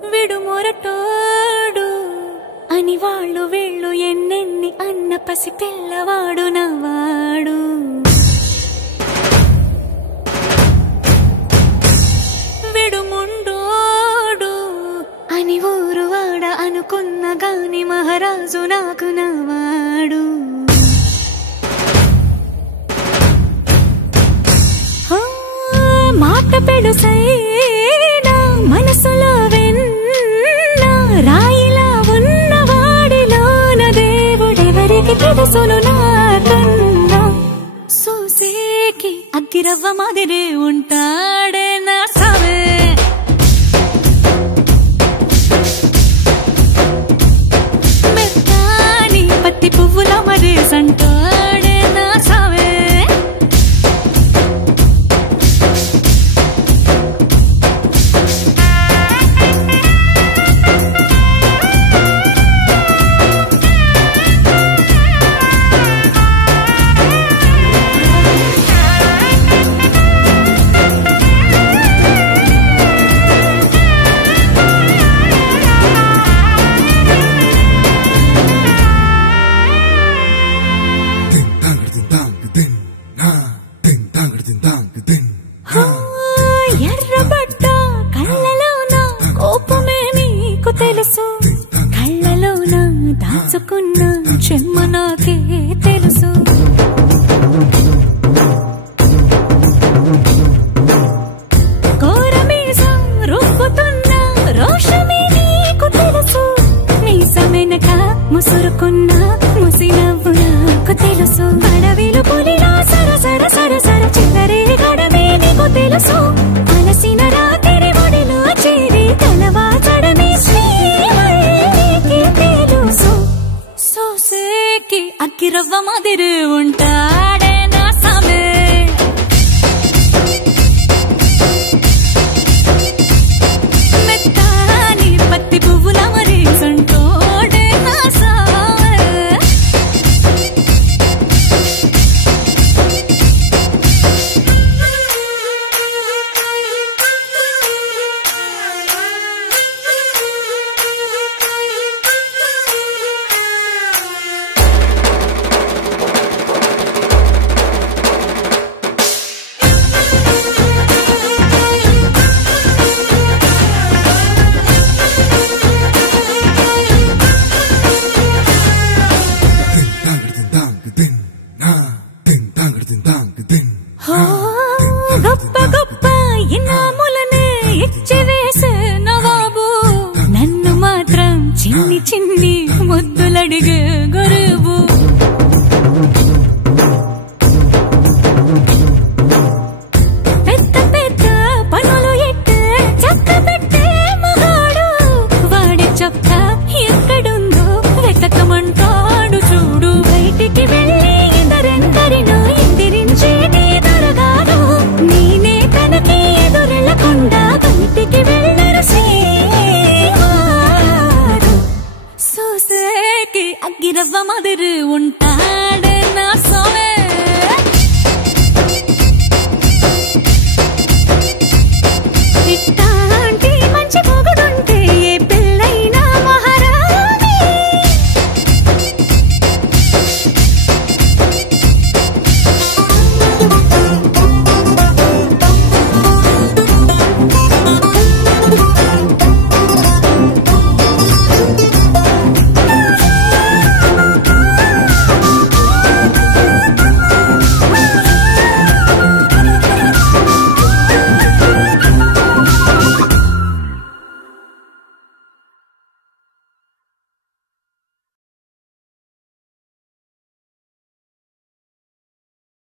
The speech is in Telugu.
విడు మొరటోడు అని వాళ్ళు వీళ్ళు ఎన్నెన్ని అన్న పసి పిల్లవాడు నవ్వాడు. విడు ముండోడు అని ఊరు వాడ అనుకున్న గాని మహారాజు నాకు నవ్వాడు. మాట పెడుసైనా మనసులో వెన్న రాయిలా ఉన్నవాడిలోన దేవుడెవరికి తెలుసును నాకన్నా. సూసేకి అగ్గిరవ్వ మాదిరే ఉంటాడే నా సావే. మెత్తాని పత్తి పువ్వుల మరేసంటాడే నా సావే. ఎర్రబడ్డ కళ్ళలోన కోపమే నీకు తెలుసు, కళ్ళలోన దాచుకున్న చెమ్మ నాకే తెలుసు. కోరమీసం రుబ్బుతున్న రోషమే నీకు తెలుసు, మీసమెనక ముసురుకున్న ముసినవ్వు నాకు తెలుసు. అడవిలు పులిలా సరసర సరసర చిల్లరే గడమే నీకు తెలుసు. అలసిన రాత్రి ఒడిలో చేరి తలవాచడమే శ్రీమల్లికి తెలుసు. సోసేకి అగ్గిరవ్వ మాదిరి ఉంటాడే నా సామే. మెత్తాని పత్తి పువ్వుల మరేసంటోడే నా సామే. గొప్ప గొప్ప ఇనాములనే ఇచ్చివేసే నవాబు, నన్ను మాత్రం చిన్ని చిన్ని ముద్దులడిగే